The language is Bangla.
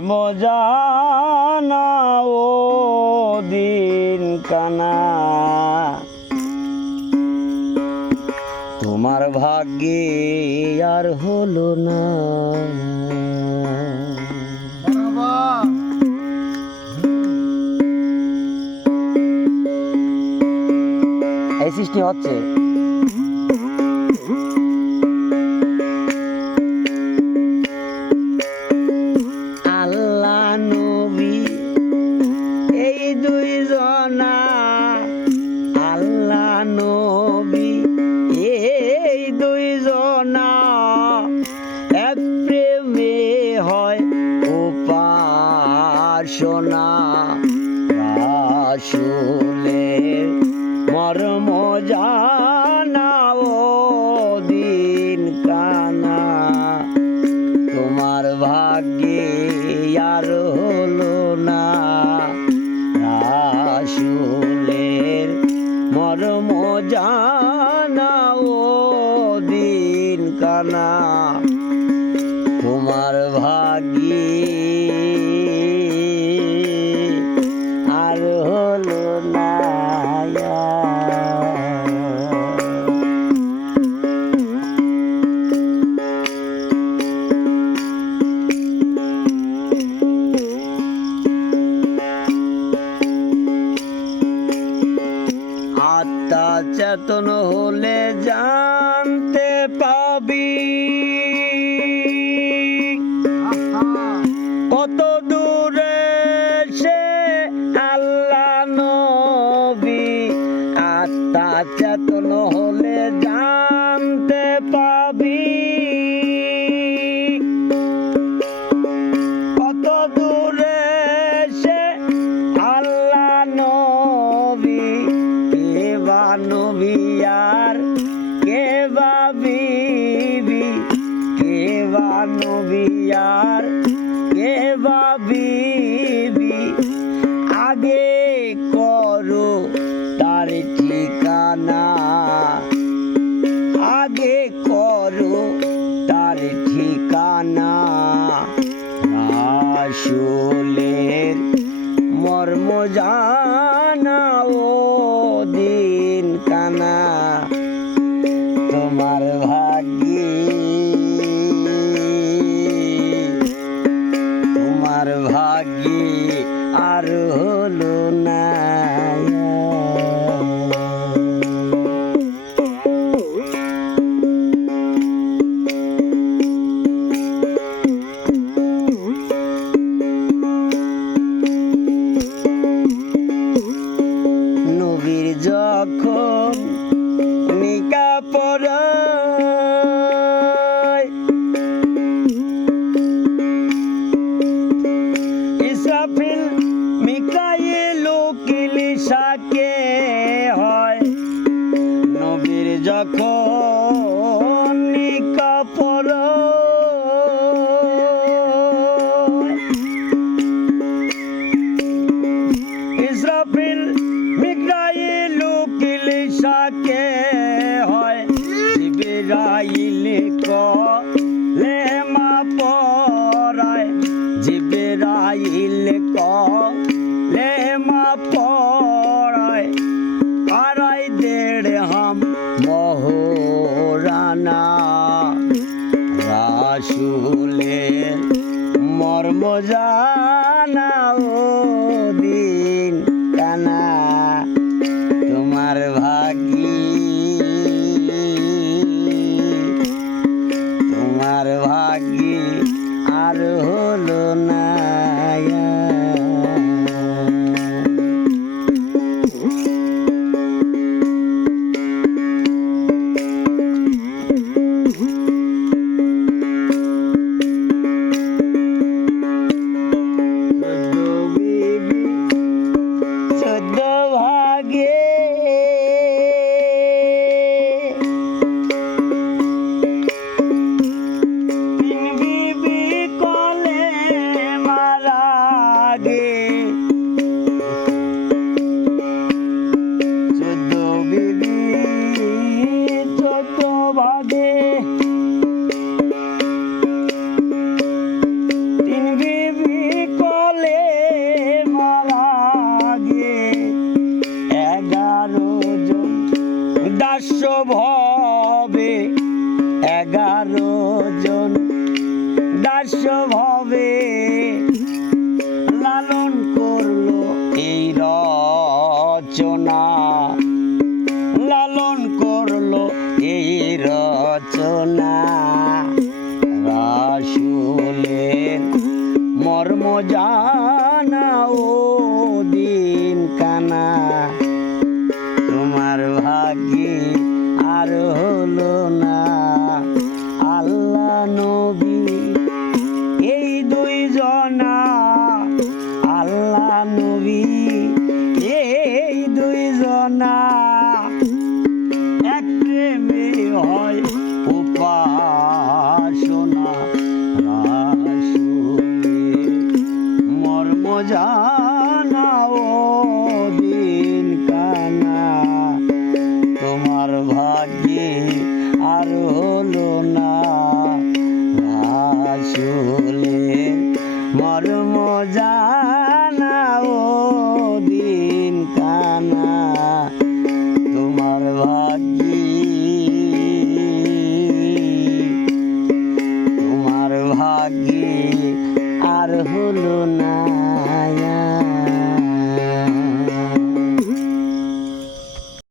মর্ম জানা ও দিন কানা, তোমার ভাগ্যে আর হলো না। এই সৃষ্টি হচ্ছে আল্লাহ নবী এই দুইজনা, আল্লাহ নবী এই দুইজনা এক প্রেমে হয় উপাসনা। রাসূলের মর্ম জানা ও দিন কানা, তোমার ভাগ্যে আর হলো না। রাসূলের মর্ম জানা ও দিন কানা, তোমার ভাগ্যে আর হলো না। আত্মা চেতন হলে জানতে পাবি কত দূরে সে আল্লাহ নবী। আত্মা চেতন হলে জানতে পাবি কত দূরে সে আল্লাহ নবী। কে বা নবী আর কে বা বিবি, কে বা নবী আর কে বা বিবি, আগে করো তার ঠিকানা, আগে করো তার ঠিকানা। রাসূলের মর্ম জানা ও দিন কানা, তোমার ভাগ্যে তোমার ভাগ্যে আর হলো না। নবীর যখন নিকা পড়ায়, ইসরাফিল মিকাইল কিলিশাকে হয়। নবীর যখন নিকা পড়ায়, ইসরাফিল মিকাইল কিলিশাকে হয়। জিবরাইল কলেমা পড়ায়, জিবরাইল কলেমা পড়ায়। রচনা লালন করলো এই রচনা রাসূলের মর্ম জানা ও দিন কানা তোমার ভাগ্যে আর হলো না আল্লাহ নবী এই দুইজনা আল্লাহ নবী এই দুইজনা এক প্রেমে হয় উপাসনা রাসূলের মর্ম জানা ও দিন কানা তোমার ভাগ্যে আর হলো না রাসূলের মর্ম জানা